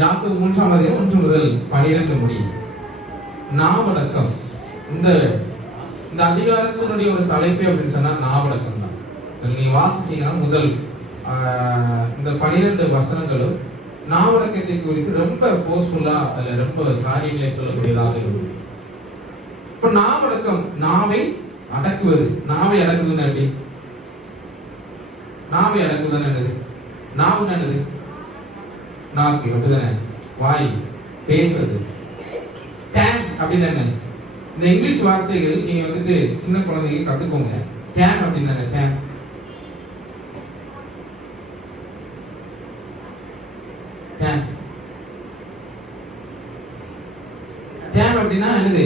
யாக்கோபு 3:1 முடியும். நாவடக்கம். இந்த அதிகாரத்தினுடைய ஒரு தலைப்பு அப்படின்னு சொன்னா நாவடக்கம் தான். நீ வாசிச்சீங்கன்னா முதல் இந்த 12 வசனங்களும் நாவடக்கத்தை குறித்து ரொம்ப போர்ஸ்ஃபுல்லா அதுல ரொம்ப காரியங்களை சொல்லக்கூடியதாக இருக்கும். இப்ப நாவடக்கம், நாவை அடக்குவது. நாவை அடக்குதுன்னு எப்படி? நாவை அடக்குதுன்னு என்னது? நாவு என்னது? நாக்கு, அப்படிதானே? வாய், பேசுறது. டேம் அப்படின்னு என்ன? இந்த இங்கிலீஷ் வார்த்தைகள் நீங்க வந்துட்டு சின்ன குழந்தைங்க கத்துக்கோங்க. டேம் அப்படின்னு என்ன? டேம் டேம் டேம் அப்படின்னா என்னது?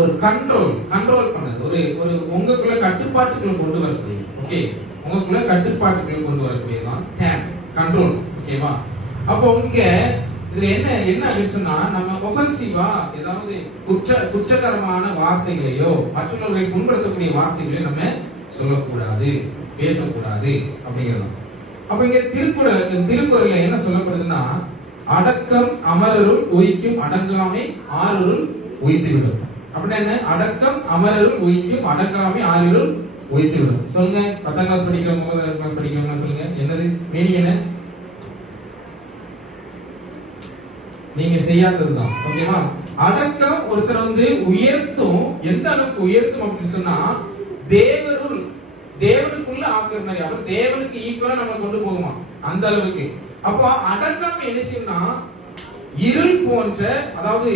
ஒரு கண்ட்ரோல் பண்ணது, ஒரு உங்களுக்குள்ள கட்டுப்பாட்டுக்குள்ள கொண்டு வரக்கூடிய, ஓகே, உங்களுக்குள்ள கட்டுப்பாட்டுக்குள்ள கொண்டு வரக்கூடியதான் டேம், கண்ட்ரோல். ஓகேவா? அப்போ இங்க இதுல என்ன அப்படின்னு சொன்னா, நம்ம ஒஃபென்சிவா ஏதாவது குற்றகரமான வார்த்தைகளையோ மற்றவர்களை புண்படுத்தக்கூடிய வார்த்தைகளையோ நம்ம சொல்லக்கூடாது, பேசக்கூடாது அப்படிங்கிறது. அப்ப இங்க திருக்குறள்ல என்ன சொல்லப்படுதுன்னா, அடக்கம் அமரருள் உயிக்கும், அடங்காமை ஆறுருள் உய்த்துவிடும். அப்படின்னா என்ன? அடக்கம் அமரருள் உயிக்கும், அடங்காமை ஆறுருள் உய்த்துவிடும். சொல்லுங்க, 10ஆம் கிளாஸ் படிக்கிறவங்க, 9ஆம் கிளாஸ் படிக்கிறவங்க சொல்லுங்க, என்னது மீனிங்? என்ன? நீங்க செய்யாததுதான். ஓகேவா? அடக்கம் ஒருத்தர் வந்து உயர்த்தும். எந்த அளவுக்கு உயர்த்தும் அப்படின்னு சொன்னா, தேவனுக்குள்ள ஆக்குற மாதிரி, அவர் தேவனுக்கு ஈக்குவலா நம்ம கொண்டு போகுமா அந்த அளவுக்கு. அப்போ அடக்கம் என்ன செய்யும்னா, இருள் போன்ற, அதாவது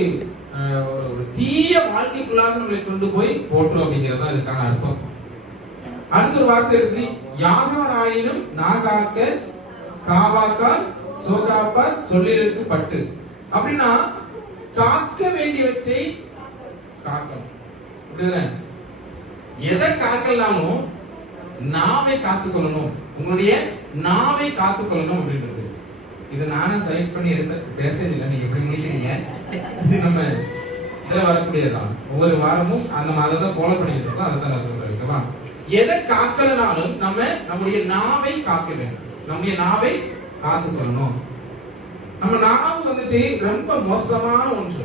ஒரு தீய வாழ்க்கைக்குள்ளாக நம்மளை கொண்டு போய் போட்டுரும் அப்படிங்கிறது தான் இதுக்கான அர்த்தம். அடுத்த ஒரு வார்த்தை இருக்கு, யாகவராயினும் நாகாக்க காவாக்கால் சோகாப்பால் சொல்லிருக்கு பட்டு. அப்படின்னா காக்க வேண்டியவற்றை காக்கணும். எதை காக்கலாலும் நாவை காத்துக்கொள்ளணும். உங்களுடைய நாவை காத்துக்கொள்ளணும் அப்படின்றது. இது நானும் செலக்ட் பண்ணி எடுத்த பேசது இல்லை. நீங்க எப்படி முடிக்கிறீங்க? இது நம்ம இதுல வரக்கூடியதான். ஒவ்வொரு வாரமும் அந்த மாதிரி தான் ஃபாலோ பண்ணிட்டு இருக்கோம். அதை தான் நான் சொல்றேன். எதை காக்கலனாலும் நம்ம நம்முடைய நாவை காக்க வேண்டும். நம்முடைய நாவை காத்துக்கொள்ளணும். நம்ம நாவு வந்துட்டு ரொம்ப மோசமான ஒன்று.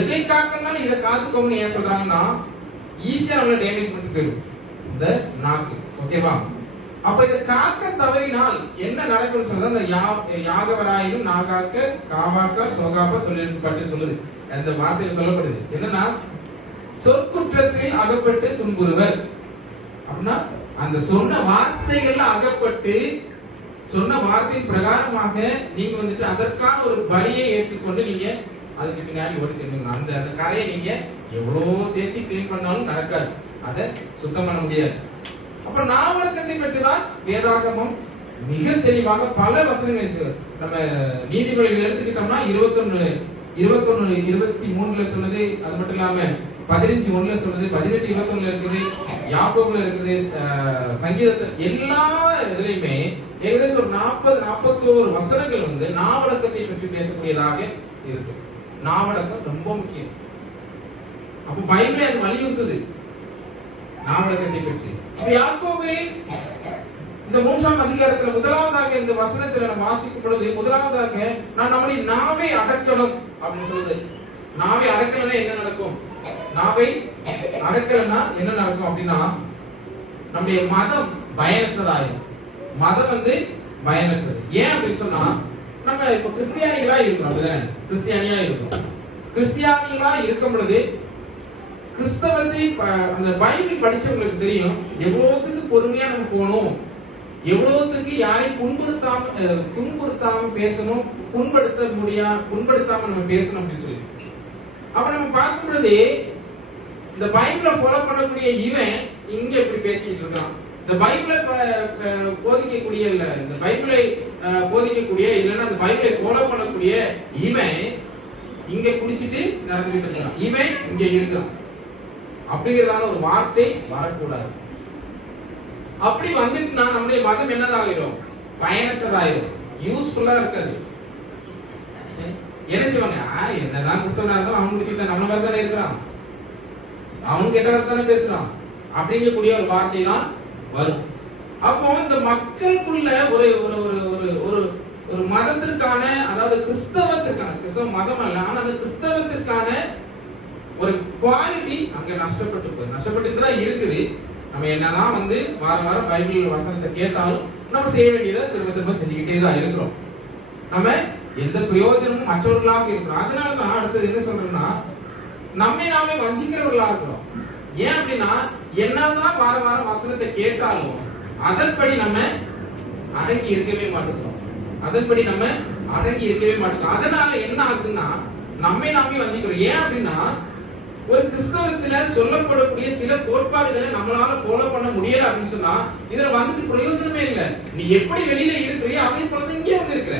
எதை காக்கணும்னா இதை காத்துக்கோங்க ஏன் சொல்றாங்கன்னா, ஈஸியா நம்மள டேமேஜ் பண்ணிட்டு போயிடும் இந்த நாக்கு. ஓகேவா? அப்ப இதை காக்க தவறினால் என்ன நடக்கும்னு சொல்றது, அந்த யாகவராயினும் நாகாக்க காவாக்க சோகாப்பா சொல்லிட்டு சொல்லுது. அந்த வார்த்தையில் சொல்லப்படுது என்னன்னா, சொற்குற்றத்தில் அகப்பட்டு துன்புறுவர். அப்படின்னா அந்த சொன்ன வார்த்தைகள்ல அகப்பட்டு, சொன்ன வார்த்தையின் பிரகாரமாக நீங்க வந்துட்டு அதற்கான ஒரு வரியை ஏற்றுக்கொண்டு நீங்க அதுக்கு பின்னாடி ஓடிக்கணும். அந்த கரையை நீங்க எவ்வளவு தேய்ச்சி கிளீன் பண்ணாலும் நடக்காது, அதை சுத்தம் பண்ண முடியாது. அப்ப நாவடக்கத்தை பற்றிதான் வேதாகமம் மிக தெளிவாக பல வசனங்கள். நம்ம நீதிபதிகள் எடுத்துக்கிட்டோம்னா 21:23 சொல்லுது. அது மட்டும் இல்லாம 15:1 சொல்லுது, 18:21 இருக்குது, யாக்கோபுல இருக்குது, சங்கீதத்தில் எல்லா இதுலயுமே ஏகദേശம் ஒரு 40-41 வசனங்கள் வந்து நாவடக்கத்தை பற்றி பேசக்கூடியதாக இருக்கு. நாவடக்கம் ரொம்ப முக்கியம். அப்ப பைபிளே அது வலியுறுத்துது நாவடக்கத்தை பற்றி. யாக்கோபு இந்த 3ஆம் அதிகாரத்துல முதலாவதாக இந்த வசனத்துல நம்ம வாசிக்கும் பொழுது, முதலாவதாக நான் நம்முடைய நாவை அடக்கணும் அப்படின்னு சொல்லுது. நாவை அடக்கலன்னா என்ன நடக்கும்? நாவை அடக்கலன்னா என்ன நடக்கும் அப்படின்னா, நம்முடைய மதம் பயனற்றதாயிரும். மதம் வந்து பயனற்றது. ஏன் அப்படின்னு சொன்னா, நம்ம இப்ப கிறிஸ்டியானிகளா இருக்கிறோம், அப்படிதானே? கிறிஸ்டியானியா இருக்கிறோம். கிறிஸ்டியானிகளா இருக்கும் பொழுது கிறிஸ்தவத்தை அந்த பைபிள் படிச்சவங்களுக்கு தெரியும் எவ்வளவுக்கு பொறுமையா நம்ம போகணும், எவ்வளவுக்கு யாரையும் துன்புறுத்தாம பேசணும், புண்படுத்தாம நம்ம பேசணும் அப்படின்னு சொல்லி. அப்ப நம்ம பார்க்கும் பொழுது இந்த பைபிளை ஃபாலோ பண்ணக்கூடிய இவன் இங்க இப்படி பேசிட்டு இருக்கான். இந்த பைபிளை போதிக்கக்கூடிய இல்ல, இந்த பைபிளை போதிக்கக்கூடிய இல்லைன்னா அந்த பைபிளை ஃபாலோ பண்ணக்கூடிய இவன் இங்க குடிச்சிட்டு நடந்துகிட்டு இருக்கான், இவன் இங்க இருக்கிறான். அப்படிங்கிறதான ஒரு வார்த்தை வரக்கூடாது. அப்படி வந்துட்டுனா நம்முடைய மதம் என்னதாகிடும்? பயனற்றதாயிரும், யூஸ்ஃபுல்லா இருக்காது. என்ன செய்வாங்க? என்னதான் கிறிஸ்தவனா இருந்தாலும் அவன் விஷயத்த நம்ம மாதிரி தானே இருக்கிறான், அவனுக்கு என்ன தானே பேசுறான் அப்படிங்கக்கூடிய ஒரு வார்த்தை தான் வரும். அப்போ இந்த மக்களுக்குள்ள ஒரு ஒரு ஒரு மதத்திற்கான, அதாவது கிறிஸ்தவத்திற்கான, கிறிஸ்தவ மதம் அல்ல, ஆனா அந்த கிறிஸ்தவத்திற்கான ஒரு குவாலிட்டி அங்க நஷ்டப்பட்டு தான் இருக்குது. நம்ம என்னதான் வாரம் வாரம் பைபிள் வசனத்தை கேட்டாலும் நம்ம செய்ய வேண்டியதை திரும்ப திரும்ப செஞ்சுக்கிட்டே தான் இருக்கிறோம். நம்ம எந்த பிரயோஜனமும் மற்றவர்களாக இருக்கிறோம். அதனாலதான் அடுத்தது என்ன சொல்றோம்னா, நம்மை நாமே வஞ்சிக்கிறவர்களா இருக்கிறோம். ஏன் அப்படின்னா, என்னதான் வாரம் வாரம் வசனத்தை கேட்டாலும் அதன்படி நம்ம அடங்கி இருக்கவே மாட்டோம். அதனால என்ன ஆகுதுன்னா, நம்மை நாமே வஞ்சிக்கிறோம். ஏன் அப்படின்னா, ஒரு கிறிஸ்தவத்துல சொல்லப்படக்கூடிய சில கோட்பாடுகளை நம்மளால ஃபாலோ பண்ண முடியல அப்படின்னு சொன்னா இதுல பிரயோஜனமே இல்லை. நீ எப்படி வெளியில இருக்கிறியோ அதே போலதான் இங்கே இருக்கிற.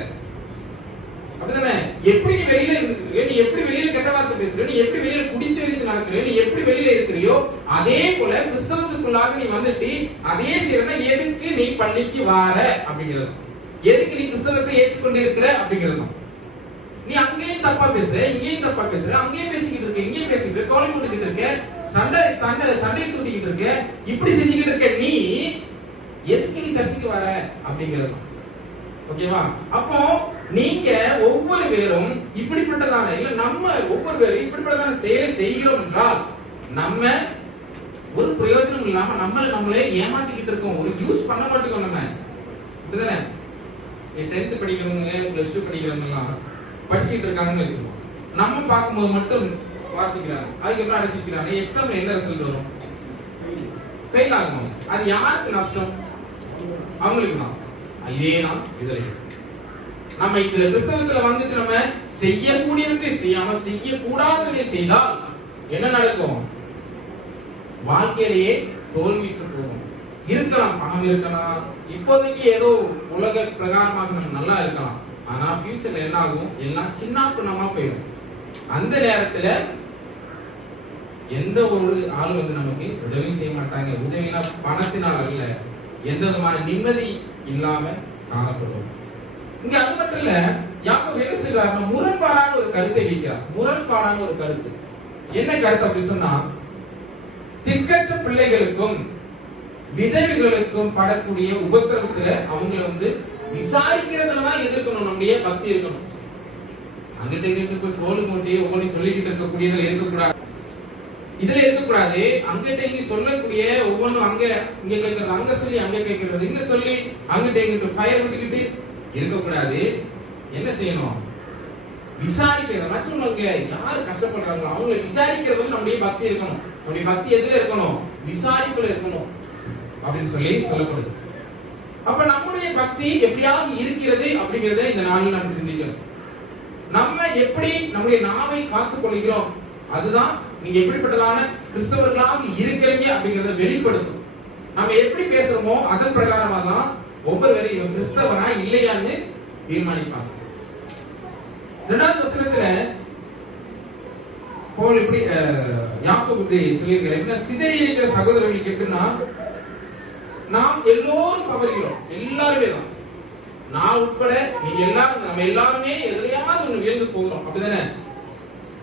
அப்படிதானே? எப்படி நீ வெளியில இருக்கிறியோ, நீ எப்படி வெளியில கெட்ட வார்த்தை பேசுற, நீ எப்படி வெளியில குடித்து வைத்து நடக்கிற, நீ எப்படி வெளியில இருக்கிறியோ அதே போல கிறிஸ்தவத்துக்குள்ளாக நீ அதே சீரனை எதுக்கு நீ பள்ளிக்கு வார அப்படிங்கிறது, எதுக்கு நீ கிறிஸ்தவத்தை ஏற்றுக்கொண்டு இருக்கிற அப்படிங்கிறது. நீ அங்கேயும் தப்பா பேசுற, இங்கேயும் தப்பா பேசுற, அங்கேயும் பேசிக்கிட்டு இருக்க, இங்கேயும் பேசிக்கிட்டு இருக்க, கோழி போட்டுக்கிட்டு இருக்க, சண்டையை தூட்டிக்கிட்டு இருக்க, இப்படி செஞ்சுக்கிட்டு இருக்க, நீ எதுக்கு நீ சர்ச்சுக்கு வர அப்படிங்கிறது. ஓகேவா? அப்போ நீங்க ஒவ்வொரு பேரும் இப்படிப்பட்டதான, இல்ல நம்ம ஒவ்வொரு பேரும் இப்படிப்பட்டதான செயலை செய்கிறோம் என்றால் நம்ம ஒரு பிரயோஜனம் இல்லாம நம்மளே ஏமாத்திக்கிட்டு இருக்கோம். ஒரு யூஸ் பண்ண மாட்டோம். நம்ம இதுதானே 10th படிக்கிறவங்க, +2 படிக்கிறவங்க எல்லாம் படிச்சுட்டு இருக்காங்கன்னு வச்சுக்கோம். நம்ம பார்க்கும்போது மட்டும் வாசிக்கிறாங்க, அதுக்கப்புறம் அடிச்சிக்கிறாங்க. எக்ஸாம்ல என்ன ரிசல்ட் வரும்? ஃபெயில் ஆகும். அது யாருக்கு நஷ்டம்? அவங்களுக்கு தான். இதேதான் இதுல நம்ம இதுல கிறிஸ்தவத்துல நம்ம செய்யக்கூடியவற்றை செய்யாம செய்யக்கூடாதவற்றை செய்தால் என்ன நடக்கும்? வாழ்க்கையிலேயே தோல்விட்டு போகும். இருக்கலாம், பணம் இருக்கலாம், இப்போதைக்கு ஏதோ உலக பிரகாரமாக நம்ம நல்லா இருக்கலாம். ஆனா ஃபியூச்சர்ல என்ன ஆகும்? எல்லாம் சின்ன பின்னமா போயிடும். அந்த நேரத்துல எந்த ஒரு ஆளும் நமக்கு உதவி செய்ய மாட்டாங்க. உதவினா பணத்தினால் அல்ல, எந்த விதமான நிம்மதி இல்லாம காணப்படும். இங்க அது மட்டும் இல்ல, யாக்கோபு என்ன சொல்றாருன்னா, முரண்பாடான ஒரு கருத்தை வைக்கிறார். முரண்பாடான ஒரு கருத்து. என்ன கருத்து அப்படி சொன்னா, திக்கற்ற பிள்ளைகளுக்கும் விதவைகளுக்கும் படக்கூடிய உபத்திரவத்துல அவங்களை விசாரிக்கிறதுலதான் எதிர்க்கணும். நம்முடைய பக்தி இருக்கணும். அங்கிட்ட இங்கிட்ட போய் தோல் மூட்டி ஒவ்வொரு சொல்லிக்கிட்டு இருக்கக்கூடியதுல இருக்கக்கூடாது. இதுல இருக்கக்கூடாது. அங்கிட்ட இங்க சொல்லக்கூடிய ஒவ்வொன்றும் அங்க இங்க கேட்கறது, அங்க சொல்லி அங்க கேட்கறது, இங்க சொல்லி அங்கிட்ட இங்கிட்ட ஃபயர் விட்டுக்கிட்டு இருக்கக்கூடாது. என்ன செய்யணும்? விசாரிக்கிறது. மற்றவங்க யாரு கஷ்டப்படுறாங்களோ அவங்களை விசாரிக்கிறது நம்முடைய பக்தி இருக்கணும். நம்முடைய பக்தி எதுல இருக்கணும்? விசாரிப்புல இருக்கணும் அப்படின்னு சொல்லப்படுது. அப்ப நம்முடைய பக்தி எப்படியாவது இருக்கிறது அப்படிங்கறத இந்த நாளில் நம்ம சிந்திக்கணும். நம்ம எப்படி நம்முடைய நாவை காத்துக் கொள்கிறோம், அதுதான் நீங்க எப்படிப்பட்டதான கிறிஸ்தவர்களாக இருக்கிறீங்க அப்படிங்கறத வெளிப்படுத்தும். நம்ம எப்படி பேசுறோமோ அதன் பிரகாரமா தான் ஒவ்வொருவரும் இவன் கிறிஸ்தவனா இல்லையான்னு தீர்மானிப்பாங்க. 2வது வசனத்துல பவுல் இப்படி யாக்கோபு இப்படி சொல்லியிருக்கிறார். சிதறி இருக்கிற சகோதரர்கள் கேட்டுனா, நாம் எல்லோரும் தவறுகிறோம். எல்லாருமே தான், நான் உட்பட நீங்க எல்லாரும், நம்ம எல்லாருமே எதிரையாவது ஒண்ணு விழுந்து போகிறோம். அப்படிதானே?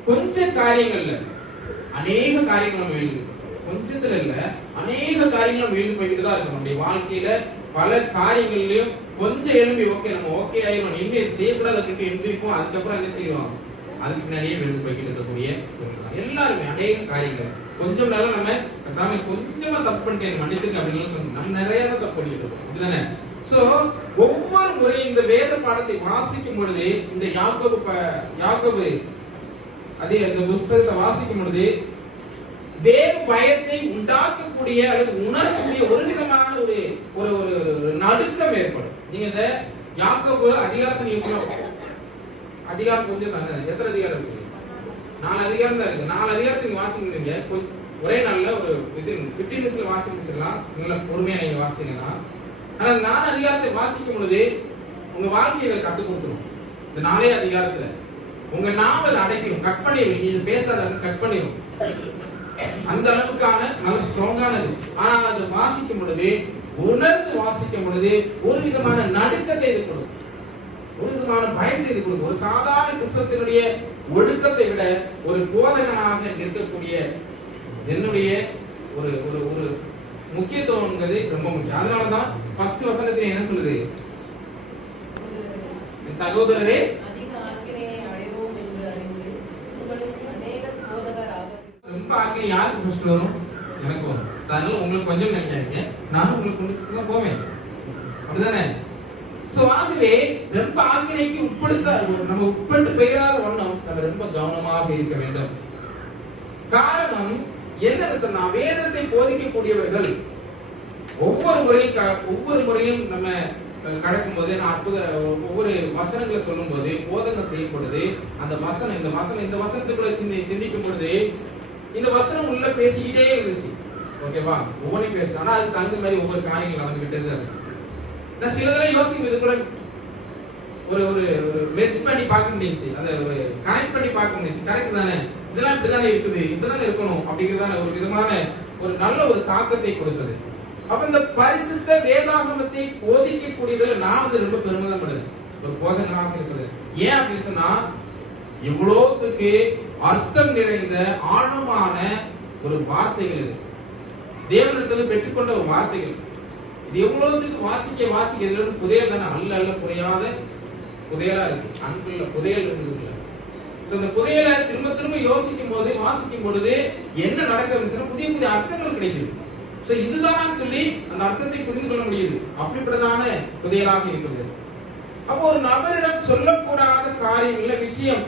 கொஞ்ச காரியங்கள்ல அநேக காரியங்கள் நம்ம விழுந்து, கொஞ்சத்துல இல்ல அநேக காரியங்கள் நம்ம விழுந்து போய்கிட்டு தான் இருக்கணும். நம்முடைய வாழ்க்கையில பல காரியங்கள்லயும் கொஞ்சம் எழும்பி நம்ம ஓகே ஆயிரும், இனிமே செய்யக்கூடாது அப்படின்னு எழுந்திருப்போம். அதுக்கப்புறம் என்ன செய்வோம்? அதுக்கு பின்னாடியே விழுந்து போய்கிட்டு இருக்கக்கூடிய எல்லாருமே அநேக காரியங்கள். கொஞ்சம் நாள் நம்ம கொஞ்சமா தப்பு பண்ணிட்டேன் மன்னிச்சுங்க அப்படின்னு சொன்னோம். நம்ம நிறைய தான் தப்பு பண்ணிட்டு இருக்கோம். அப்படிதானே? சோ ஒவ்வொரு முறை இந்த வேத பாடத்தை வாசிக்கும் பொழுது, இந்த யாக்கோபு அதே இந்த புஸ்தகத்தை வாசிக்கும் பொழுது தேவ பயத்தை உண்டாக்கக்கூடிய அல்லது உணரக்கூடிய ஒரு விதமான ஒரு ஒரு நடுக்கம் ஏற்படும். நீங்க இந்த யாக்கோபு அதிகாரத்தை அதிகாரம் கொஞ்சம் நல்லது. எத்தனை அதிகாரம் இருக்கு? 4 அதிகாரம் தான் இருக்கு. 4 அதிகாரத்தை நீங்க வாசிக்கிறீங்க ஒரே நாள்ல ஒரு 15 நிமிஷத்துல வாசிக்க முடிச்சிடலாம். நல்ல பொறுமையா நீங்க வாசிச்சீங்கன்னா. ஆனா 4 அதிகாரத்தை வாசிக்கும் பொழுது உங்க வாழ்க்கையை கத்துக் கொடுத்துரும். இந்த 4 அதிகாரத்துல உங்க நாவல் அடைக்கும், கட் பண்ணிடும். நீங்க பேசாத கட் பண்ணிடும். அந்த அளவுக்கான நல்ல ஸ்ட்ராங்கானது. ஆனா அது வாசிக்கும் பொழுது, உணர்ந்து வாசிக்கும் பொழுது ஒரு விதமான நடுக்கத்தை இது கொடுக்கும், ஒரு விதமான பயத்தை இது கொடுக்கும். ஒரு சாதாரண கிறிஸ்தவத்தினுடைய ஒழுக்கத்தை விட ஒரு போதகனாக இருக்கக்கூடிய என்னுடைய ஒரு ஒரு முக்கியத்துவம்ங்கிறது ரொம்ப முக்கியம். அதனாலதான் ஃபர்ஸ்ட் வசனத்துல என்ன சொல்லுது? சகோதரரே அதிக ஆக்கினையை அடைவோம் என்று அறிந்து உங்களுக்கு அநேக போதகராக. ரொம்ப ஆக்கினை யாருக்கு ஃபர்ஸ்ட் வரும்? எனக்கு வரும். அதனால உங்களுக்கு கொஞ்சம் நினைக்காதீங்க, நானும் உங்களுக்கு தான் போவேன், அப்படிதானே? சோ ஆகவே ரொம்ப ஆக்கினைக்கு நம்ம உட்பட்டு பெயராத வண்ணம் நம்ம ரொம்ப கவனமாக இருக்க வேண்டும். காரணம் என்னன்னு சொன்னா, வேதத்தை போதிக்கக்கூடியவர்கள் ஒவ்வொரு முறையும் நம்ம கடக்கும் போது ஒவ்வொரு வசனங்களை சொல்லும் போது போதனை செய்யும் பொழுது அந்த இந்த வசனத்துக்குள்ள சிந்திக்கும் பொழுது இந்த வசனம் உள்ள பேசிக்கிட்டே இருந்துச்சு. ஓகேவா? ஒவ்வொன்றையும் பேச, ஆனா அதுக்கு தகுந்த மாதிரி ஒவ்வொரு காரியங்கள் நடந்துகிட்டே தான். நான் சிலதெல்லாம் யோசிக்கும் இது கூட ஒரு மெர்ஜ் பண்ணி பார்க்க முடிஞ்சுச்சு, அதை ஒரு கனெக்ட் பண்ணி பார்க்க முடிஞ்சுச்சு. கரெக்ட் தானே? இதெல்லாம் இப்படிதானே இருக்குது, இப்படிதானே இருக்கணும் அப்படிங்கிறதான ஒரு விதமான ஒரு நல்ல ஒரு தாக்கத்தை கொடுத்தது. அப்ப இந்த பரிசுத்த வேதாகமத்தை போதிக்கக்கூடியதுல நான் ரொம்ப பெருமிதம் படுறேன், ஒரு போதகனாக இருக்கிறது. ஏன் அப்படின்னு சொன்னா, இவ்வளோத்துக்கு அர்த்தம் நிறைந்த ஆழமான ஒரு வார்த்தைகள் இது, தேவனிடத்துல பெற்றுக்கொண்ட ஒரு வார்த்தைகள். இது எவ்வளவுக்கு வாசிக்க இதுல இருந்து புதையல் தானே, அல்ல குறையாத புதையலா இருக்கு, அன்புள்ள புதையல் இருக்குது. இந்த புதையலை திரும்ப யோசிக்கும் போது வாசிக்கும் பொழுது என்ன நடக்குது, புதிய அர்த்தங்கள் கிடைக்குது. இதுதான் சொல்லி அந்த அர்த்தத்தை புரிந்து கொள்ள முடியுது. அப்படிப்பட்டதான புதையலாக இருக்கிறது. அப்போ ஒரு நபரிடம் சொல்லக்கூடாத காரியம் இல்ல விஷயம்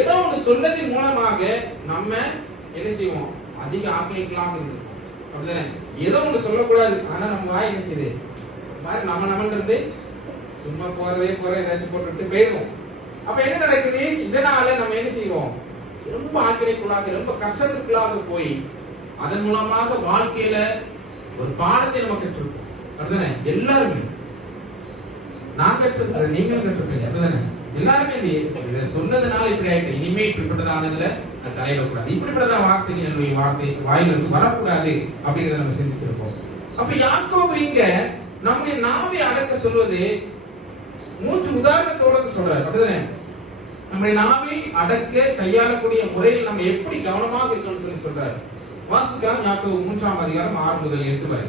ஏதோ ஒன்று சொன்னதின் மூலமாக நம்ம என்ன செய்வோம், அதிக ஆக்கிரமிக்கலாம் இருக்கு, அப்படிதானே? ஏதோ ஒன்று சொல்லக்கூடாது, ஆனா நம்ம வாய் என்ன செய்யுது மாதிரி நம்மன்றது சும்மா போறதே ஏதாச்சும் போட்டுட்டு போயிடுவோம். அப்ப என்ன நடக்குது? இதனால நம்ம என்ன செய்வோம், ரொம்ப ஆக்கிரமிக்குள்ளாக ரொம்ப கஷ்டத்திற்குள்ளாக போய் அதன் மூலமாக வாழ்க்கையில ஒரு பாடத்தை நம்ம கற்றுருக்கோம், அப்படிதானே? எல்லாருமே நான் கற்றுருக்கேன், நீங்களும் கற்றுருக்கீங்க, அப்படிதானே? எல்லாருமே இதை சொன்னதுனால இப்படி ஆயிட்டு, இனிமே இப்படிப்பட்டதானதுல தலையிடக்கூடாது, இப்படிப்பட்டதான் வார்த்தைகள் என்னுடைய வாயிலிருந்து வரக்கூடாது அப்படிங்கிறத நம்ம சிந்திச்சிருப்போம். அப்ப யாக்கோபு இங்க நம்முடைய நாவை அடக்க சொல்வது 3 உதாரணத்தோட சொல்றாரு, அப்படிதானே? நம்முடைய நாவை அடக்க கையாளக்கூடிய முறையில் நம்ம எப்படி கவனமாக இருக்கணும்னு சொல்லி சொல்றாரு. வாசிக்கலாம், யாக்கோபு 3ஆம் அதிகாரம் 6 முதல் 8 வரை.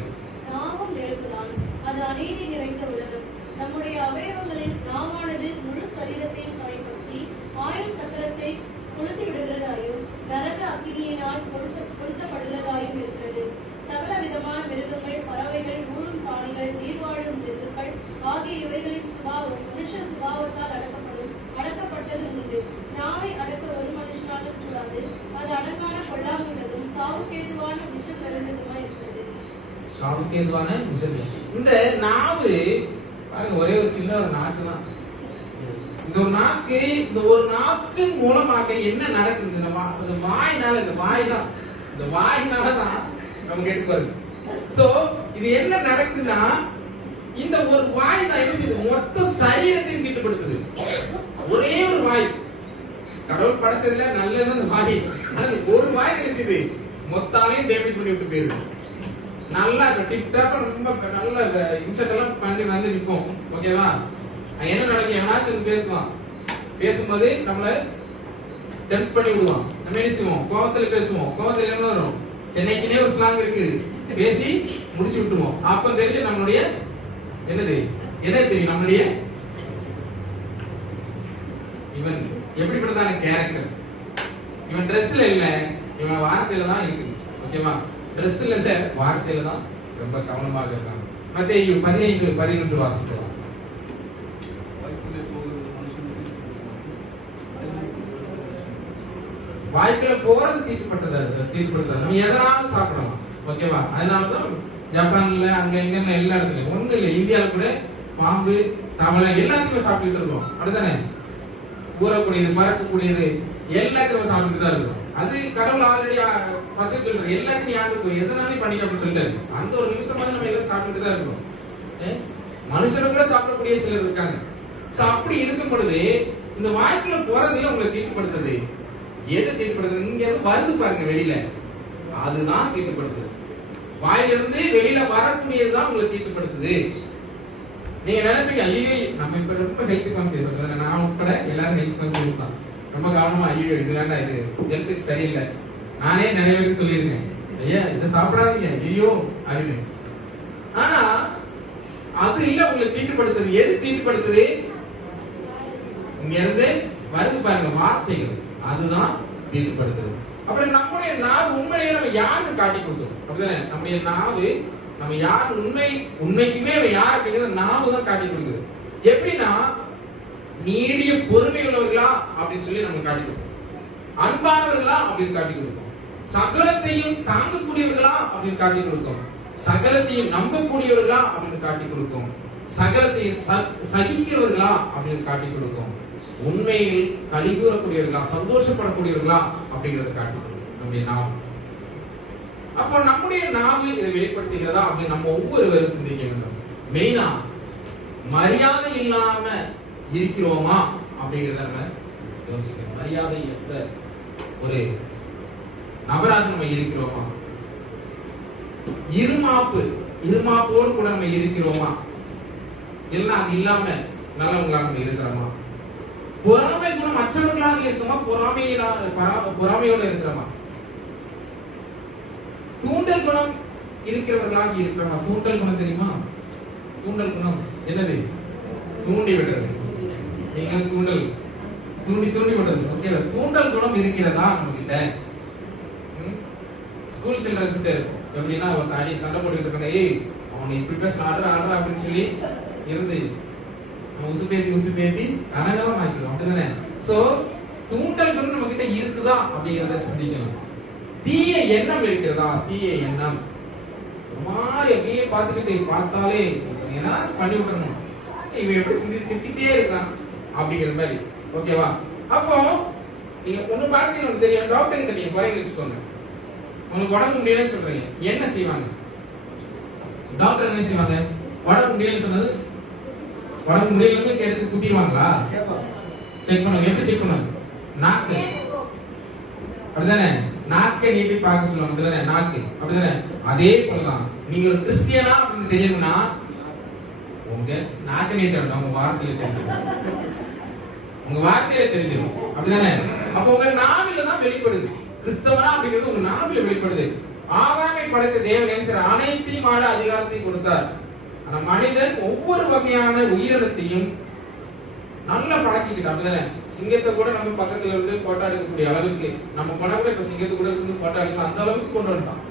நாவும் நெருப்புதான், அது அநீதி நிறைந்த உலகம். நம்முடைய அவயவங்களில் நாவானது முழு சரீரத்தையும் கரைப்படுத்தி ஆயுள் சக்கரத்தை கொளுத்தி விடுகிறதாயும் நரக அக்கினியினால் கொளுத்தப்படுகிறதாயும் இருக்கிறது. சகல விதமான மிருகங்கள், பறவைகள், ஊரும் பானைகள், நீர்வாழும் ஜந்துக்கள் ஆகிய இவைகளின் சுபாவம் மனுஷ சுபாவத்தால் அடக்கப்பட்டது உண்டு. நாவை அடக்க ஒரு மனுஷனாலும் கூடாது, அது அடங்கான கொள்ளாமுள்ளதும் சாவுக்கேதுவான விஷம் நிறைந்ததுமாய் இருக்கிறது. சாவுக்கேதுவான விஷம். இந்த நாவு ஒரே ஒரு சின்ன ஒரு நாக்கு தான். இந்த ஒரு நாக்கின் மூலமாக என்ன நடக்குது? இந்த வாயினாலதான் நமக்கு எடுப்பாரு. சோ இது என்ன நடக்குதுன்னா, இந்த ஒரு வாய் தான் என்ன செய்யுது, மொத்த சரீரத்தையும் தீட்டுப்படுத்துது. ஒரே ஒரு வாய், கடவுள் படைச்சதுல நல்லது அந்த வாய், ஒரு வாய் என்ன செய்யுது, மொத்தாலையும் டேமேஜ் பண்ணி விட்டு போயிருது. நல்லா டிப்டாப்பா ரொம்ப நல்ல இன்செக்ட் எல்லாம் பண்ணி வந்து நிற்போம். ஓகேவா? என்ன நடக்கும், எவனாச்சும் பேசுவான், பேசும்போது நம்மள டெம்ப் பண்ணி விடுவான். நம்ம என்ன செய்வோம், கோவத்துல பேசுவோம். கோவத்துல என்ன வரும், சென்னைக்குனே ஒரு ஸ்லாங் இருக்கு, பேசி முடிச்சு விட்டுருவோம். அப்ப தெரிஞ்சு நம்மளுடைய என்ன தெரியும், நம்மளுடைய இவன் எப்படிப்பட்டதான கேரக்டர், இவன் ட்ரெஸ்ல இல்ல, இவன் வார்த்தையில தான் இருக்கு. ஓகேவா? ட்ரெஸ்ல இல்ல, வார்த்தையில தான் ரொம்ப கவனமாக இருக்காங்க. மத்தேயு 15:11 வாசிக்கலாம். வாய்க்குள்ள போறது தீட்டுப்படுத்தாது. நம்ம எதனாலும் சாப்பிடலாம். ஓகேவா? அதனாலதான் ஜப்பான்ல அங்க எங்க எல்லா இடத்துலயும் ஒண்ணு இல்ல, இந்தியாவில கூட பாம்பு, தவளை எல்லாத்தையுமே சாப்பிட்டு இருக்கோம், அப்படித்தானே? ஊறக்கூடியது, பறக்கக்கூடியது எல்லாத்தையும் சாப்பிட்டு தான் இருக்கும். அது கடவுள் ஆல்ரெடி சொல்ற எல்லாத்தையும் யாருக்கு எதனாலும் பண்ணிக்க அப்படின்னு சொல்லிட்டு அந்த ஒரு நிமித்தமாக நம்ம எல்லாம் சாப்பிட்டு தான் இருக்கோம். மனுஷனை கூட சாப்பிடக்கூடிய சிலர் இருக்காங்க. அப்படி இருக்கும் பொழுது இந்த வாய்க்குள்ள போறதுல உங்களை தீட்டுப்படுத்துது. எது தீட்டுப்படுத்துது? இங்க எது வருது பாருங்க வெளியில, அதுதான் தீட்டுப்படுத்துது. வாயிலிருந்து வெளியில வரக்கூடியதுதான் உங்களை தீட்டுப்படுத்துது. நீங்க நினைப்பீங்க, ஐயோ நம்ம இப்ப ரொம்ப ஹெல்த் கான்சியஸ், நான் உட்பட எல்லாரும் ஹெல்த் கான்சியஸ் தான், ரொம்ப கவனமா, ஐயோ இது வேண்டாம், இது ஹெல்த்துக்கு சரியில்லை. நானே நிறைய பேருக்கு சொல்லியிருக்கேன், ஐயா இதை சாப்பிடாதீங்க ஐயோ அப்படின்னு. ஆனா அது இல்ல உங்களை தீட்டுப்படுத்துது. எது தீட்டுப்படுத்துது? இங்க இருந்து வருது பாருங்க வார்த்தைகள், அதுதான் தீர்ப்படுத்துது. அப்புறம் நம்முடைய நாவு உண்மையிலேயே நம்ம யாருக்கு காட்டி கொடுத்தோம் அப்படிதானே? நம்முடைய நாவு நம்ம யார் உண்மைக்குமே யார் அப்படிங்கிறது நாவு தான் காட்டி கொடுக்குது. எப்படின்னா நீடிய பொறுமை உள்ளவர்களா அப்படின்னு சொல்லி நம்ம காட்டி கொடுத்தோம், அன்பானவர்களா அப்படின்னு காட்டி கொடுத்தோம், சகலத்தையும் தாங்கக்கூடியவர்களா அப்படின்னு காட்டி கொடுத்தோம், சகலத்தையும் நம்பக்கூடியவர்களா அப்படின்னு காட்டி கொடுக்கும், சகலத்தையும் சகிக்கிறவர்களா அப்படின்னு காட்டி கொடுக்கும், உண்மையில் களி கூறக்கூடியவர்களா சந்தோஷப்படக்கூடியவர்களா அப்படிங்கறத காட்டி கொடுக்கும் நம்முடைய நாவு. அப்போ நம்முடைய நாவு இதை வெளிப்படுத்துகிறதா அப்படின்னு நம்ம ஒவ்வொருவரும் சிந்திக்க வேண்டும். மெயினா மரியாதை இல்லாம இருக்கிறோமா அப்படிங்கறத நம்ம யோசிக்கணும். மரியாதையற்ற ஒரு நபராக நம்ம இருக்கிறோமா? இருமாப்போடு கூட நம்ம இருக்கிறோமா? இல்லைன்னா அது இல்லாம நல்லவங்களா நம்ம இருக்கிறோமா? பொறாமை குணம் மற்றவர்களாக இருக்குமா? பொறாமையோட இருக்கிறோமா? தூண்டல் குணம் இருக்கிறவர்களாக இருக்கிறோமா? தூண்டல் குணம் தெரியுமா? தூண்டல் குணம் என்னது? தூண்டி விடுறது. நீங்க தூண்டி விடுறது. ஓகே, தூண்டல் குணம் இருக்கிறதா நம்ம கிட்ட? ஸ்கூல் சில்ட்ரன்ஸ் இருக்கும் எப்படின்னா ஒரு தாடி சண்டை போட்டுக்கிட்டு இருக்காங்க, ஏய் அவனை இப்படி பேச ஆடுறா அப்படின்னு சொல்லி இருந்து உசுப்பேத்தி அனகலம் ஆக்கிடும் அப்படிதானே? சோ தூண்டல் குணம் நம்ம கிட்ட இருக்குதா அப்படிங்கறத சிந்திக்கணும். தீய எண்ணம் இருக்கிறதா? தீய எண்ணம் ஒரு மாதிரி அப்படியே பார்த்தாலே ஏன்னா பண்ணி விடணும், இவன் எப்படி சிரிச்சுட்டே இருக்கான் அப்படிங்கிற மாதிரி. ஓகேவா? அப்போ நீங்க ஒண்ணு பாத்தீங்கன்னா தெரியும், டாக்டர் கிட்ட நீங்க குறைங்க வச்சுக்கோங்க. உங்களுக்கு உடம்பு முடியலன்னு சொல்றீங்க, என்ன செய்வாங்க டாக்டர்? என்ன செய்வாங்க? உடம்பு முடியலன்னு சொன்னது உடம்பு முடியலன்னு எடுத்து குத்திடுவாங்களா? செக் பண்ணுவாங்க. எப்படி செக் பண்ணுவாங்க? நாக்கு அப்படிதானே? நாக்கை நீட்டி பார்க்க சொல்லுவாங்க அப்படிதானே? நாக்கு அப்படிதானே? அதே போலதான் நீங்க ஒரு கிறிஸ்டியனா அப்படின்னு தெரியணும்னா உங்க நாக்கு நீட்ட வேண்டாம், உங்க வார்த்தையில தெரிஞ்சிடும், உங்க வார்த்தையில தெரிஞ்சிடும் அப்படிதானே? அப்ப உங்க நாவில தான் வெளிப்படுது. கிறிஸ்தவனா அப்படிங்கிறது உங்க நாவில வெளிப்படுது. ஆதாமை படைத்த தேவன் என்ன செய்ய அனைத்தையும் ஆட அதிகாரத்தை கொடுத்தார். ஆனா மனிதன் ஒவ்வொரு வகையான உயிரினத்தையும் நல்லா பழக்கிக்கிட்டான் அப்படிதானே? சிங்கத்தை கூட நம்ம பக்கத்துல இருந்து போட்டோ எடுக்கக்கூடிய அளவுக்கு நம்ம படம் இப்ப சிங்கத்தை கூட இருந்து போட்டோ எடுக்கலாம், அந்த அளவுக்கு கொண்டு வந்துட்டான்.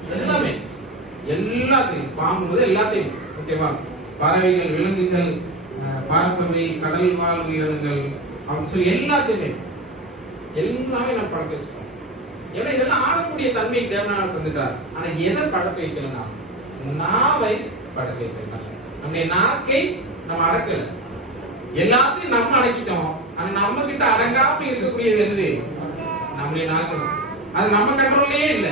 எல்லாத்தையும் பாம்பு முதல் எல்லாத்தையும். ஓகேவா? பறவைகள், விலங்குகள், பார்ப்பவை, கடல் வாழ் உயிரினங்கள் அப்படின்னு சொல்லி எல்லாத்தையுமே நம்ம பழக்க வச்சுக்கோம். ஏன்னா இதெல்லாம் ஆடக்கூடிய தன்மை தேவனால தந்துட்டார். ஆனா எதை பழக்க வைக்கலன்னா நாவை பழக்க வைக்கல. நம்முடைய நாக்கை நம்ம அடக்கல, எல்லாத்தையும் நம்ம அடக்கிட்டோம். ஆனா நம்ம கிட்ட அடங்காம இருக்கக்கூடியது என்னது? நம்முடைய நாக்கு. அது நம்ம கண்ட்ரோல்லே இல்ல.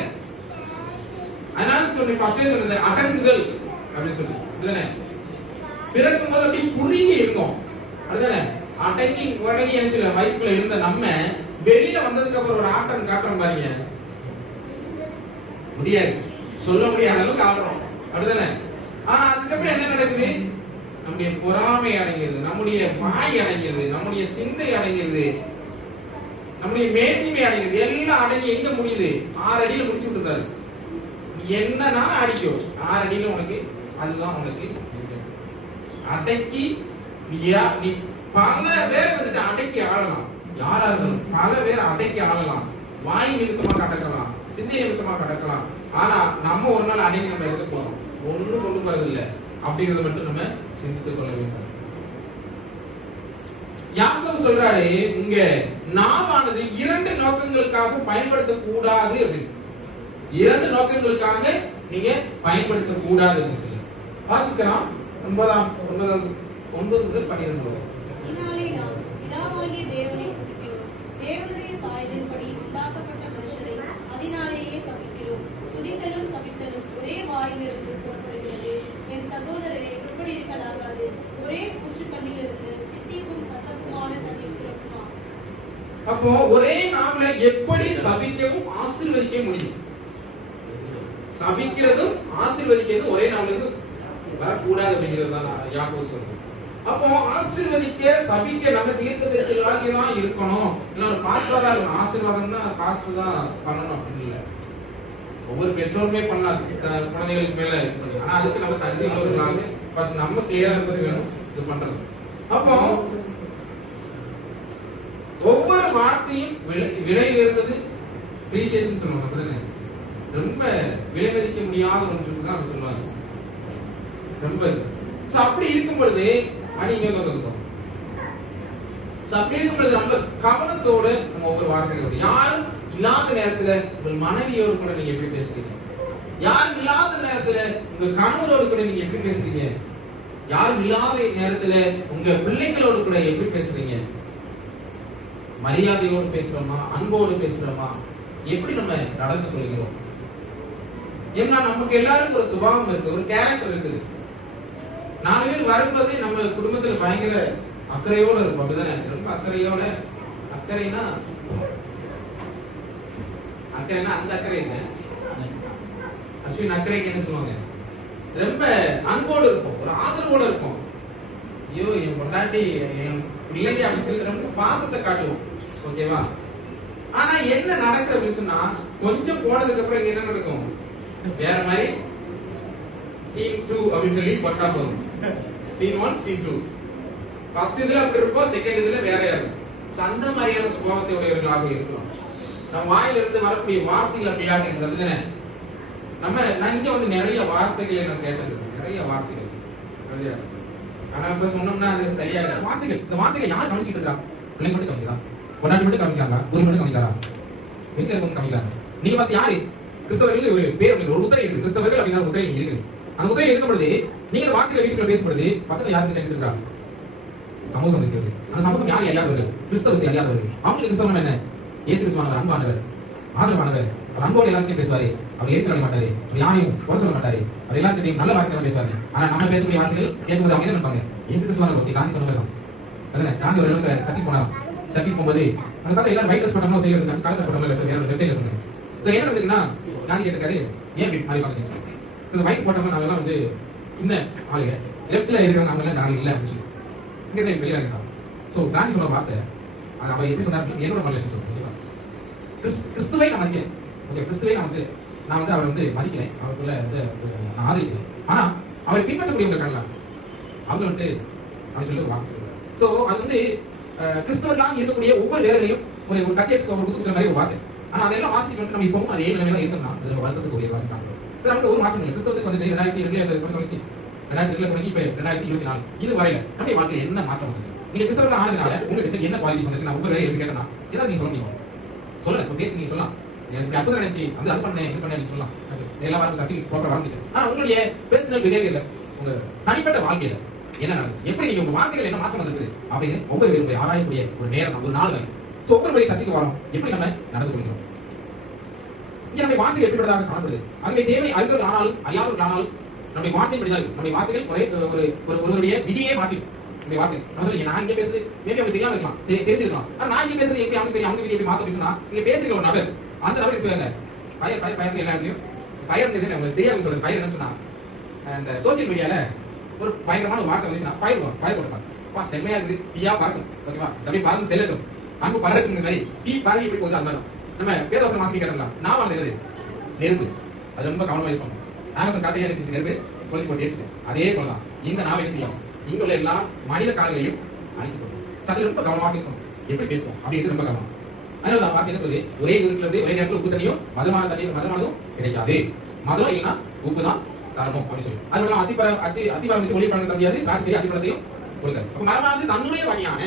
அதனால சொல்லி ஃபர்ஸ்டே சொன்னது அடங்குதல் அப்படின்னு சொல்லி இதுதானே? பிறக்கும் போது அப்படி குறுகி இருந்தோம் அதுதானே? அடங்கி உடங்கி என்ன வயிற்றுல இருந்த நம்ம வெளியில வந்ததுக்கு அப்புறம் ஒரு ஆட்டம் காட்டுறோம் பாருங்க, முடியாது, சொல்ல முடியாத அளவுக்கு ஆடுறோம் அப்படிதானே? ஆனா அதுக்கப்புறம் என்ன நடக்குது? நம்முடைய பொறாமை அடங்கிறது, நம்முடைய வாய் அடங்கிறது, நம்முடைய சிந்தை அடங்கிறது, நம்முடைய மேட்டிமை அடங்கிறது, எல்லாம் அடங்கி எங்க முடியுது? 6 அடியில முடிச்சு விட்டுருந்தாரு. என்னன்னாலும் அடிக்கும் 6 அடியில உனக்கு, அதுதான் உனக்கு அடக்கி. நீ பல பேர் வந்துட்டு அடக்கி ஆளலாம், யாரா இருந்தாலும் பல பேர் அடக்கி ஆளலாம், வாய் நிமித்தமா கடக்கலாம், சிந்தை நிமித்தமா கடக்கலாம். ஆனா நம்ம ஒரு நாள் அடங்கி நம்ம இருக்க போறோம், ஒண்ணும் கொண்டு போறது இல்லை அப்படிங்கறத மட்டும் நம்ம சிந்தித்துக் கொள்ள வேண்டும். யாக்கோபு சொல்றாரு இங்க நாவானது 2 நோக்கங்களுக்காக பயன்படுத்த கூடாது அப்படின்னு. 2 நோக்கங்களுக்காக நீங்க பயன்படுத்த கூடாது அப்படின்னு சொல்லி வாசிக்கலாம். 9 முதல் 12. இதனாலே நாம் பிதாவாகிய தேவனை துதிக்கிறோம், தேவனுடைய சாயலின்படி உண்டாக்கப்பட்ட மனுஷரை அதனாலேயே சபிக்கிறோம். துதித்தலும் சபித்தலும் ஒரே வாயிலிருந்து புறப்படுகிறது. என் சகோதரரே, இப்படி இருக்கலாகாது. ஒரே ஊற்றுக்கண்ணிலிருந்து தித்திப்பும் கசப்புமான தண்ணீர் சுரக்குமா? அப்போ ஒரே நாவல எப்படி சபிக்கவும் ஆசீர்வதிக்க முடியும்? சபிக்கிறதும் ஆசீர்வதிக்கிறதும் ஒரே நாவல இருந்து வரக்கூடாது அப்படிங்கிறது தான் யாக்கோபு சொல்றாரு. அப்போ ஆசீர்வதிக்க சபிக்க நம்ம தீர்க்கதரிசிகளாக தான் இருக்கணும், இல்ல ஒரு பாஸ்டரா தான் இருக்கணும். ஆசீர்வாதம் தான் பாஸ்டர் தான் பண்ணணும் அப்படின்னு இல்லை. ஒவ்வொரு பெற்றோருமே பண்ணலாம் குழந்தைகளுக்கு மேல. ஆனா அதுக்கு நம்ம தகுதி உள்ளவர்களாக நம்ம கிளியரா இருப்பது வேணும் இது பண்றது. அப்போ வார்த்தையும் விலை உயர்ந்தது, பிரீசியஸ்னு சொல்லுவாங்க அப்படிதானே, ரொம்ப விலை மதிக்க முடியாத ஒன்று தான் அவர் சொல்லுவாங்க. ரொம்ப சோ அப்படி இருக்கும் பொழுது இங்க இருக்கும். சோ அப்படி இருக்கும் பொழுது ரொம்ப கவனத்தோட நம்ம ஒவ்வொரு வார்த்தைகள், யாரும் இல்லாத நேரத்துல உங்கள் மனைவியோடு கூட நீங்க எப்படி பேசுறீங்க, யாரும் இல்லாத நேரத்துல உங்க கணவரோடு கூட நீங்க எப்படி பேசுறீங்க, யாரும் இல்லாத நேரத்துல உங்க பிள்ளைகளோடு கூட எப்படி பேசுறீங்க, மரியாதையோடு பேசுறோமா, அன்போடு பேசுறோமா, எப்படி நம்ம நடந்து கொள்கிறோம். ஏன்னா நமக்கு எல்லாருக்கும் ஒரு சுபாவம் இருக்கு, ஒரு கேரக்டர் இருக்குது. 4 பேர் வரும்போது நம்ம குடும்பத்துல பயங்கர அக்கறையோட இருக்கும், அப்படிதானே, ரொம்ப அக்கறையோட. அக்கறைனா அந்த அக்கறை இல்லை, அஸ்வின் அக்கறைக்கு என்ன சொல்லுவாங்க, ரொம்ப அன்போடு இருக்கும், ஒரு ஆதரவோட இருக்கும். ஐயோ என் பொண்டாட்டி என் பிள்ளைங்க அப்படின்னு சொல்லிட்டு ரொம்ப பாசத்தை காட்டுவோம். ஓகேவா? ஆனா என்ன நடக்குது அப்படின்னு சொன்னா, கொஞ்சம் போனதுக்கு அப்புறம் இங்க என்ன நடக்கும், வேற மாதிரி சீன் 2 அப்படின்னு சொல்லி பட்டா போகும். சீன் 1 சீன் 2 ஃபர்ஸ்ட் இதுல அப்படி இருக்கும், செகண்ட் இதுல வேறையா இருக்கும். அந்த மாதிரியான சுபாவத்தை உடையவர்களாக இருக்கிறோம். நம்ம வாயில இருந்து வரக்கூடிய வார்த்தைகள் அப்படியாக இருந்தது. நான் இங்க வந்து நிறைய வார்த்தைகளை நான் கேட்டது, நிறைய வார்த்தைகள். ஆனா இப்ப சொன்னோம்னா அது சரியா வார்த்தைகள், இந்த வார்த்தைகள் யார் கவனிச்சுட்டு இருக்கா, பிள்ளைங்க மட்டும் கவனிக்கிறா, பொண்டாட்டி மட்டும் கவனிக்கிறாங்களா, புருஷன் மட்டும் கவனிக்கிறாரா, வீட்டுல இருக்கவங்க கவனிக்கிறாங்க. நீங்க ஃபர்ஸ்ட் யாரு, கிறிஸ்தவர்கள் ஒரு பேர், ஒரு முத்திரை இருக்கு, கிறிஸ்தவர்கள் அப்படிங்கிற முத்திரை இருக்கு. அந்த முத்திரை இருக்கும் பொழுது நீங்க வார்த்தைகளை வீட்டுக்குள்ள பேசும்பொழுது பக்கத்துல யாருக்கு கேட்டு இருக்கா, சமூகம் இருக்கிறது. அந்த சமூகம் யார் அறியாதவர்கள், கிறிஸ்தவத்தை அறியாதவர்கள். அவங்களுக்கு கிறிஸ்தவம் என்ன, இயேசு கிறிஸ்துவானவர் அன்பானவர், ஆதரவானவர், அவர் அன்போடு எல்லாருக்கும் பேசுவாரு, அவர் எரிச்சல் அடைய மாட்டாரு, அவர் யாரையும் குறை சொல்ல மாட்டாரு, அவர் எல்லாருக்கிட்டையும் நல்ல வார்த்தைகள் பேசுவாரு. ஆனா நம்ம பேசக்கூடிய வார்த்தைகள் கேட்கும்போது அவங்க என்ன நினைப்பாங்க, இயேசு கிறிஸ்துவானவர் ஒருத்தி காந்தி சொன்னவர் அதுல காந்தி ஒரு சர்ச்சைக்கு போனார். சர்ச்சைக்கு போகும்போது அங்க பார்த்தா எல்லாரும் வைட் ட்ரெஸ் பண்ணாம செய்ய இருக்காங்க, கலர் ட்ரெஸ் பண்ணாம வெப்சைட்ல இருக்காங்க. சோ என்ன நடக்குதுன்னா, காந்தி கேட்டாரு ஏன் இப்படி மாதிரி பாக்குறீங்க. சோ இந்த வைட் போட்டவங்க நாங்க எல்லாம் வந்து இன்னும் ஆளுங்க லெஃப்ட்ல இருக்கிறவங்க அவங்க எல்லாம் நாங்க இல்ல அப்படின்னு சொல்லி இங்க தான் வெளியில இருக்காங்க. சோ காந்தி சொன்ன வார்த்தை அது அவர் எப்படி சொன்னாரு, என்னோட மாடலேஷன் சொல்லுங்க. கிறிஸ்துவை நான் மதிக்கிறேன், ஓகே, கிறிஸ்துவை நான் வந்து அவரை வந்து மதிக்கிறேன், அவருக்குள்ள வந்து நான் ஆதரிக்கிறேன். ஆனா அவரை பின்பற்றக்கூடியவங்க இருக்காங்களா, அவங்க வந்து அப்படின்னு சொல்லி ஒரு வாக்கு சொல்லுவாங்க. சோ அது வந்து கிறிஸ்தவர்களாக இருக்கக்கூடிய ஒவ்வொரு வேலையிலையும் ஒரு கத்தியத்துக்கு ஒரு குத்துக்கிற மாதிரி ஒரு வார்த்தை. ஆனா அதெல்லாம் வாசிச்சுட்டு வந்து நம்ம இப்பவும் அதே நிலைமையில இருக்கோம்னா அது நம்ம வருத்தத்துக்கு ஒரு வார்த்தை காண்கிறோம். நமக்கு ஒரு மாற்றம் இல்லை. கிறிஸ்தவத்துக்கு வந்து 2002 தொடங்கி 2002 தொடங்கி இப்ப 2024 இது வரையில நம்முடைய வாழ்க்கையில என்ன மாற்றம் வந்து, நீங்க கிறிஸ்தவர்கள் ஆனதுனால உங்ககிட்ட என்ன குவாலிட்டிஸ் வந்து நான் ஒவ்வொரு வேலையை எப்படி கேட்டேன்னா ஏதாவது நீங்க சொல்ல முடியும், சொல்ல பேசி நீங்க சொல்லலாம். எனக்கு அற்புதம் நினைச்சு வந்து அது பண்ணேன் இது பண்ணேன் நீங்க சொல்லலாம், எல்லா வாரம் சர்ச்சைக்கு ப்ராப்பரா ஆரம்பிச்சு. ஆனா உங்களுடைய பர்சனல் பிஹேவியர்ல உங்க தனிப்பட்ட வாழ்க்கையில என்ன நடந்துச்சு, எப்படி நீங்க உங்க வார்த்தைகள் என்ன மாற்றம் வந்திருக்கு அப்படின்னு ஒவ்வொரு பேருடைய ஆராயக்கூடிய ஒரு நேரம், ஒரு நாள் வரை. ஒவ்வொரு முறை சர்ச்சைக்கு வரோம், எப்படி நம்ம நடந்து கொள்கிறோம், இங்க நம்முடைய வார்த்தைகள் எப்படிப்பட்டதாக காணப்படுது. ஆகவே தேவை அறிந்தவர்கள் ஆனாலும் அறியாதவர்கள் ஆனாலும் நம்முடைய வார்த்தை படிதான், நம்முடைய வார்த்தைகள் ஒருவருடைய விதியே மாற்றிடும். நம்முடைய வார்த்தை நான் இங்க பேசுறது மேபி அவங்க தெரியாம இருக்கலாம், தெரிஞ்சிருக்கலாம். ஆனா நான் இங்க பேசுறது எப்படி அவங்க தெரியும், அவங்க விதி எப்படி மாத்த சொன்னா, நீங்க பேசுகிற ஒரு நபர் அந்த நபர் சொல்லுங்க ஃபயர் எல்லா இடத்துலயும் ஃபயர் இருந்தது உங்களுக்கு தெரியாது சொல்லுங்க. ஃபயர் என்னன்னு சொன்னா, அந்த சோசியல் மீடியால ஒரு பயங்கரமான ஒரு வார்த்தை வந்துச்சுன்னா ஃபயர் போட்டுப்பாங்க, செம்மையா இருக்குது, தீயா பறக்கும், ஓகேவா, அப்படியே பறந்து செல்லட்டும், அன்பு பறக்கும் மாதிரி தீ பறவை எப்படி போகுது அது மாதிரி நம்ம வேதவசன மாசி கேட்டோம்ல, நான் வந்தது நெருப்பு, அது ரொம்ப கவனமா யூஸ் பண்ணும். ஆமசன் காட்டையா நெருப்பு கொளுத்தி போட்டு ஏற்றுது, அதே போலதான் இந்த நாம என்ன செய்யும், இங்க உள்ள எல்லா மனித காரங்களையும் அழிக்கப்படும். அது ரொம்ப கவனமாக இருக்கும், எப்படி பேசுவோம் அப்படிங்கிறது ரொம்ப கவனம். அதனால நான் வார்த்தை என்ன சொல்லி, ஒரே வீட்டுல இருந்து ஒரே நேரத்தில் உப்பு தண்ணியும் மதுமானதும் கிடைக்காது, மதுரம் இல்லைன்னா உப்பு தான் தரணும் அப்படின்னு சொல்லி. அதனால அத்திப்பழத்துக்கு ஒளி பழம் முடியாது, ராசி அத்திப்பழத்தையும் கொடுக்காது. அப்ப மரமானது தன்னுடைய வகையான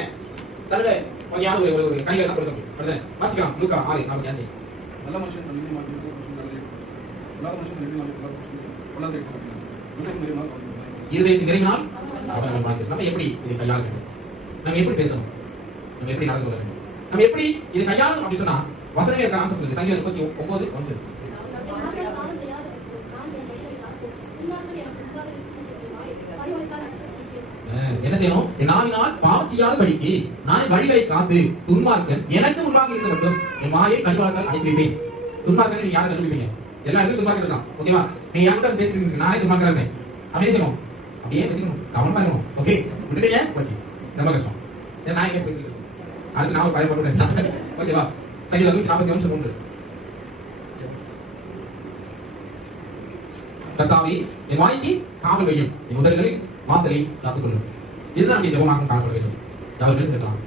தன்னுடைய வகையான ஒரு கையில தான் கொடுக்க முடியும். வாசிக்கலாம் லூக்கா 6:45. நல்ல மனுஷன் நன்மை மாற்றிட்டு நல்ல மனுஷன் நன்மை மாற்றிட்டு இருதயத்தின் நிறைவினால் அவர்கள் வாழ்க்கை. நம்ம எப்படி இதை கையாள வேண்டும், நம்ம எப்படி பேசணும், நம்ம எப்படி நடந்து கொள்ள வேண்டும், நம்ம எப்படி இதை கையாளணும் அப்படின்னு சொன்னா வசனமே இருக்க ஆன்சர் சொல்லுங்க. சங்கீதம் 39:1. என்ன செய்யணும், நாவினால் பாவம் செய்யாதபடிக்கு நான் வழிகளை காத்து துன்மார்க்கன் எனக்கு முன்பாக இருக்க மட்டும் என் வாயை கடிவாளத்தால் அடைத்திருப்பேன். துன்மார்க்கன் நீங்க யாரை கண்டுபிடிப்பீங்க, எல்லா இடத்துக்கும் துன்மார்க்கன் தான், ஓகேவா. நீங்க யார்கிட்ட பேசிட்டு நானே துன்மார்க்கன் அப்படியே செய்யணும், அப்படியே வச்சுக்கணும், கவனமா இருக்கணும். ஓகே, விட்டுட்டீங்க போச்சு, ரொம்ப கஷ்டம். நான் இங்கே பேசிட்டு அடுத்து நான் பயப்படுறேன், ஓகேவா. சங்கீதம் 141:3. கர்த்தாவே என் வாய்க்கு காவல் வையும், என் உதடுகளில் வாசலை காத்துக்கொள்ளும். இதுதான் நம்முடைய ஜெபமாக காணப்பட வேண்டும். யாரும் இருக்கலாம்.